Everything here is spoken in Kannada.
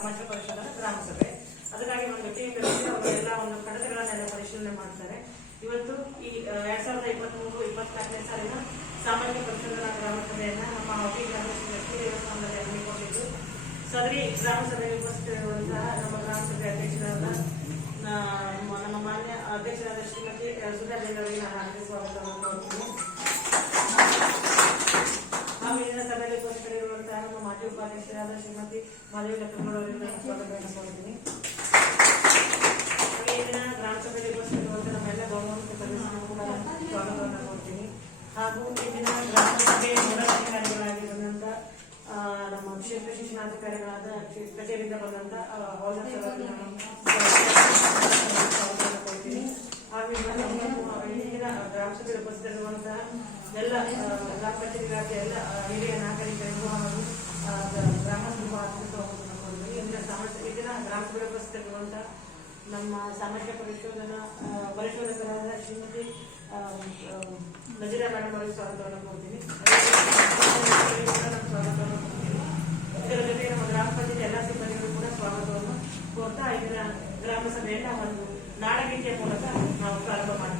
ಸಮಾಜ ಪರಿಷದನ ಗ್ರಾಮ ಸಭೆ ಅದಕ್ಕಾಗಿ ಒಂದು ಟೀಮ್ ಕಳಿಸಿ ಅವರೆಲ್ಲ ಒಂದು ಕಡತಗಳನ್ನೆಲ್ಲ ಪರಿಶೀಲನೆ ಮಾಡ್ತಾರೆ. ಇವತ್ತು ಈ ಎರಡ್ ಸಾವಿರದ ಇಪ್ಪತ್ಮೂರು, ಇಪ್ಪತ್ನಾಲ್ಕನೇ ಸಾಲಿನ ಸಾಮಾನ್ಯ ಪರಿಷದರ ಗ್ರಾಮ ಸಭೆಯನ್ನ ನಮ್ಮ ಹಾಕಿ ಗ್ರಾಮ ದೇವಸ್ಥಾನದಲ್ಲಿ ಹಮ್ಮಿಕೊಂಡಿದ್ದು. ಸದರಿ ಗ್ರಾಮ ಸಭೆಗೆ ಉಪಸ್ಥಿತರಿರುವಂತಹ ನಮ್ಮ ಗ್ರಾಮ ಸಭೆ ಅಧ್ಯಕ್ಷರಾದ ನಮ್ಮ ಮಾನ್ಯ ಅಧ್ಯಕ್ಷರಾದ ಶ್ರೀಮತಿ ಸುಧಾ ಜೈನವರಿಗೆ ನಾನು ಹಾರ್ದಿಕ ಸ್ವಾಗತವನ್ನು ಸಭೆಯಲ್ಲಿ ಉಪಸ್ಥಿತರಿರುವಂತಹ ನಮ್ಮ ಮಾಜಿ ಉಪಾಧ್ಯಕ್ಷರಾದ ಶ್ರೀಮತಿ ಮಾಧವಿ ಲಕ್ಕನಗೌಡರಿಗೆ ನಾನು ಸ್ವಾಗತವನ್ನು ದಿನ ಗ್ರಾಮ ಸಭೆಯಲ್ಲಿ ಉಪಸ್ಥಿತರಿರುವಂತಹ ನಮ್ಮೆಲ್ಲ ಗೌರವಾನ್ವಿತ ಸದಸ್ಯರಿಗೂ ಕೂಡ ಸ್ವಾಗತವನ್ನು ಕೊಡ್ತೀನಿ ಹಾಗೂ ಇಂದಿನ ಗ್ರಾಮ ಸಭೆಯ ನೋಡಾಧಿಕಾರಿಗಳಾಗಿರುವಂತ ಆ, ನಮ್ಮ ಕ್ಷೇತ್ರ ಶಿಕ್ಷಣಾಧಿಕಾರಿಗಳಾದ ಕಚೇರಿಯಿಂದ ಬಂದಂತ ಹಾಗೂ ಇಂದಿನ ಗ್ರಾಮ ಸಭೆಯಲ್ಲಿ ಉಪಸ್ಥಿತರಿರುವಂತಹ ಎಲ್ಲ ಗ್ರಾಮ ಪಂಚಾಯತ್ ಗ್ರಾಮ ಸಭೆಯಲ್ಲಿ ನಮ್ಮ ಸಾಮಾಜಿಕ ಪರಿಶೋಧನಾ ಪರಿಶೋಧಕರಾದ ಶ್ರೀಮತಿ ನಜೀರಾ ಮೇಡಮ್ ಅವರಿಗೆ ಸ್ವಾಗತವನ್ನು ಕೊಡ್ತೀನಿ ಸ್ವಾಗತವನ್ನು ಇದರ ಜೊತೆಗೆ ನಮ್ಮ ಗ್ರಾಮ ಪಂಚಾಯತ್ ಎಲ್ಲ ಸಿಬ್ಬಂದಿಗಳು ಕೂಡ ಸ್ವಾಗತವನ್ನು ಕೋರ್ತಾ ಇದರ ಗ್ರಾಮ ಸಭೆಯನ್ನ ಒಂದು ನಾಡಗೀತೆಯ ಮೂಲಕ ನಾವು ಪ್ರಾರಂಭ ಮಾಡ್ತಾ ಇದ್ದೀವಿ